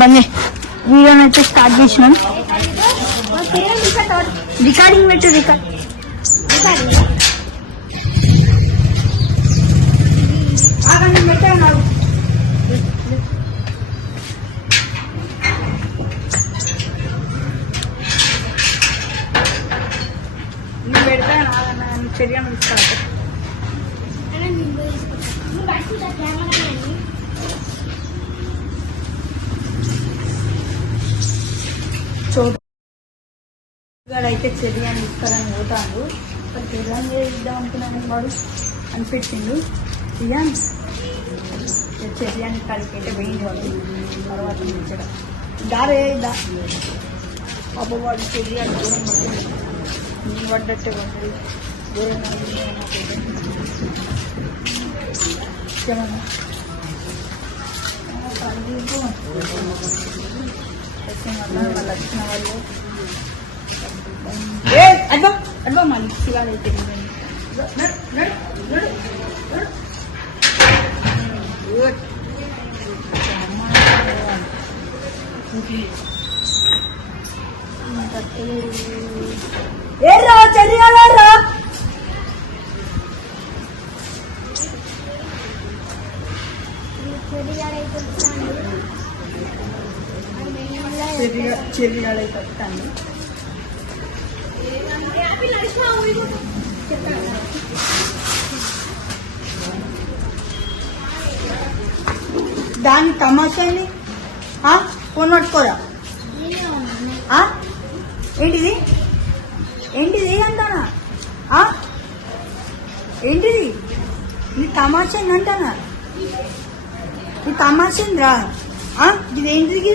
బందే వీడియోని అయితే స్టార్ట్ చేసినాం. రికార్డింగ్ పెట్టు. పెట్టాను చర్య చోటు అయితే చర్యని ఇస్తారని పోతాడు. మరి చర్యని చేద్దాం అనుకున్నాను వాడు అనిపించిండు. ఇక చర్యాన్ని కలిపైతే పోయింది వాళ్ళు. తర్వాత మంచిగా దారే అబ్బవాడు చర్య దూరం నేను పడ్డట్టే పడ్డది దూరంగా వాళ్ళు వచ్చిన వాళ్ళు అడ్వా మళ్ళీ శివాలు అయితే ఏరా చర్యాలరా చెర్యాలైతే వస్తాను. దాని తమాషాని ఫోన్ పట్టుకోరా. ఏంటిది అంటానా? ఏంటిది నీ తమాషా అంటానా? నీ తమాషంద్రా ఇదేంటిది?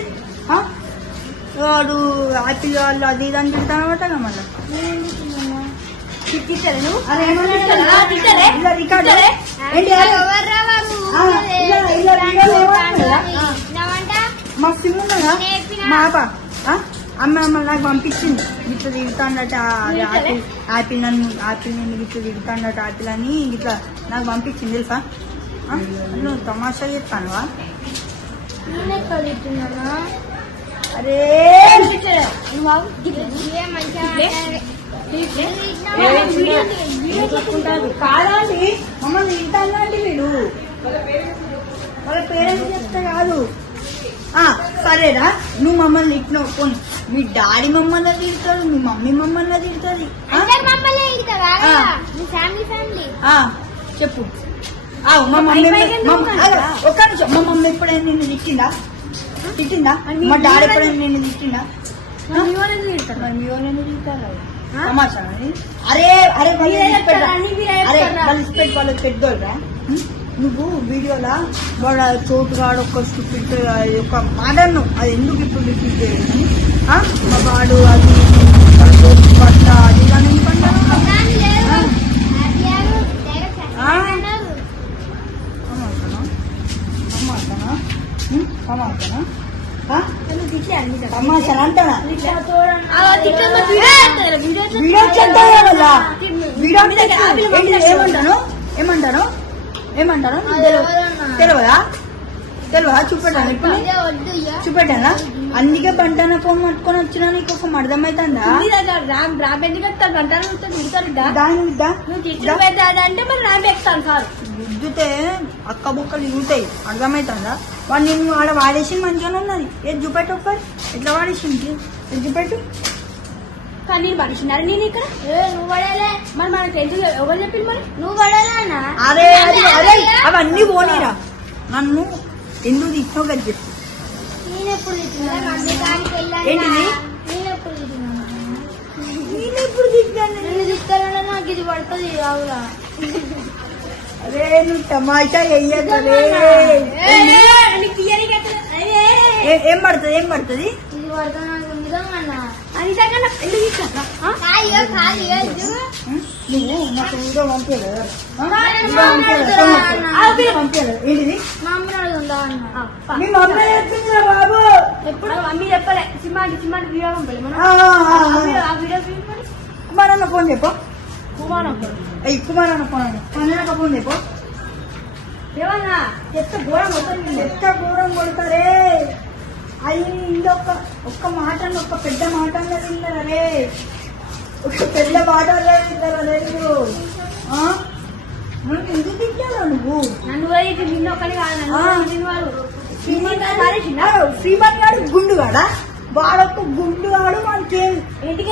వాడు యాపిల్ వాళ్ళు అది ఇది అని తింటానమాట మళ్ళీ మా సిమ్ ఉన్నదా మా అమ్మ నాకు పంపించింది. ఇట్లా తిరుగుతాడట యాపిల్ నేను ఇట్లా తిరుగుతాడట యాపిల్ అని ఇట్లా నాకు పంపించింది తెలుసా. నువ్వు తమాషా చెప్తానువా? అరే కాదండి మమ్మల్ని తింటానండి వీడు. వాళ్ళ పేరెంట్స్ చెప్తే కాదు. సరేరా నువ్వు మమ్మల్ని తిట్టినావు పోనీ మీ డాడీ మమ్మల్ని తిడతాడు, మీ మమ్మీ మమ్మల్ని తిడుతుంది. చెప్పు. మా మమ్మీ ఒక్క నిమిషం. మా మమ్మీ ఎప్పుడైనా నిన్ను తిట్టిందా? మా డాడీ ఎప్పుడైనా నిన్ను తిట్టిందా? మీ వాళ్ళని తింటారు సమాచారం. అరే వాళ్ళు పెద్దోళ్ళరా. నువ్వు వీడియోలా వాడు చోటుగాడు ఒక స్టూపిడ్ ఒక మాటను అది ఎందుకు ఇప్పుడు రిపీట్ చేయని మా వాడు అది పట్ట అది కానీ తమాషా అంటానా? ఏమంటాను తెలియదా? చూపెట్టానా? అందుకే బంటాన ఫోన్ పట్టుకొని వచ్చినా నీకు ఒక అర్థమవుతుందా? గుద్దుతే అక్క బుక్కలు ఇగుతాయి అర్థమవుతుందా? వాడు నేను ఆడ వాడేసి మంచిగానే ఉన్నది. ఏది చూపెట్టు ఒకసారి ఎట్లా వాడేసింది చూపెట్టు. కానీ నేను పడిచినారు. నేను ఇక్కడ నువ్వు పడేలే మరి మనకి ఎందుకు ఎవరు చెప్పింది? మరి నువ్వు పడేలా? అరే అవన్నీ పోనీరా. నన్ను ఎందుకు తిట్టావు కదా చెప్పు. నేనెప్పుడు ఏంటిది? నేనెప్పుడు తిట్టాను? నాకు ఇది పడుతుంది రావురా. అరే నువ్వు టమాటా వెయ్యగలే. ఏం పడుతుంది? ఇది పడుతుంది నువ్వు నాకు వీడియో పంపించలేదు. ఏంటిది? మీ మమ్మీ చెప్పిందిరా బాబు. ఎప్పుడు మమ్మీ చెప్పలే. సినిమాకి వీడియో పంపలే. కుమారన్న ఫోన్ చెప్పు. కుమారన్న ఫోన్ చెప్పు. ఏమన్నా చెత్త ఘోరం ఎంత ఘోరం కొడతారే అది ఇంకొక ఒక్క మాట ఒక్క పెద్ద మాట విన్నారే ఒక పెద్ద మాట విన్నారే నువ్వు నువ్వు ఎందుకు తింటావు నువ్వు నన్ను నిన్న ఒకటి కాదు శ్రీమన్ గారు గుండు కాడా వాడొక్క గుండు వాడు మనకి ఇంటికి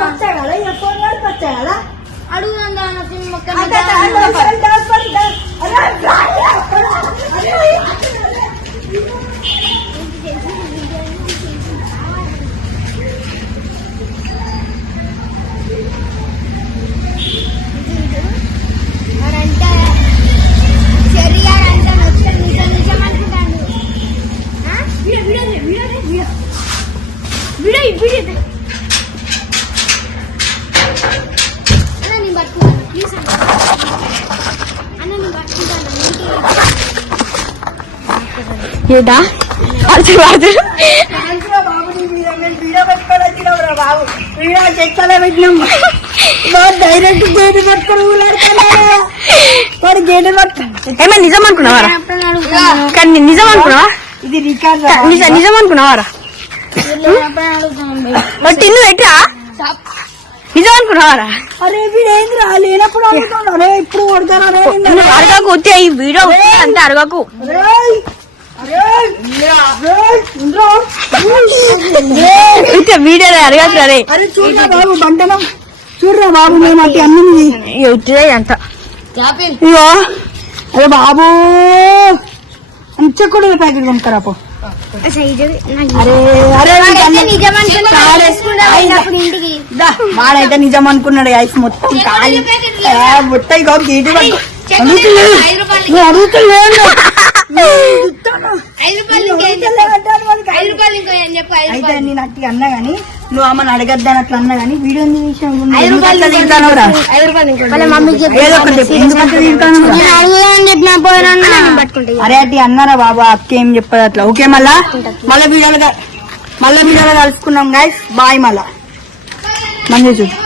పచ్చాయి కదా ఇక ఫోన్ గారు పచ్చాయి కదా ఏదా బాబు వీడియో పెట్టుకోవాలి బాబు వీడియో చెక్కలే పెట్టినాం డైరెక్ట్ గేట్ పట్టుకొని వాడు గేట్ పట్టుకో ఏమన్నా నిజం అనుకున్నావారా కానీ నిజం అనుకున్నావా ఇది రికార్డ్ నిజం అనుకున్నావారా తిన్ను పెట్టరా నిజం అనుకున్నావారా అరే వీడేంద్ర లేనప్పుడు అడుగుతాడు అరే ఇప్పుడు కొడతారా అరగకు వచ్చే ఈ వీడియో అంతే అరగకు వీడియో అరగకు రే అరే చూడరా బాబు బంటనం చూడరా బాబు మేము అట్టి అన్ని వచ్చే అంత ఇగో అరే బాబు అంచెక్కూడ ప్యాకెట్ కొనుక్కరా పో వాడైతే నిజం అనుకున్నాడు ఐస్ మొత్తం కాలి మొట్ట ఇగో గేటు అయితే నేను అట్టి అన్నా గానీ నువ్వు అమ్మని అడగద్దని అట్లా అన్నా గానీ వీడియో అరే అట్టి అన్నారా బాబు అక్క ఏం చెప్పదు అట్లా ఓకే మళ్ళీ వీడియోలో కలుసుకున్నాం గైస్ బాయ్ మళ్ళా మంచి చూడు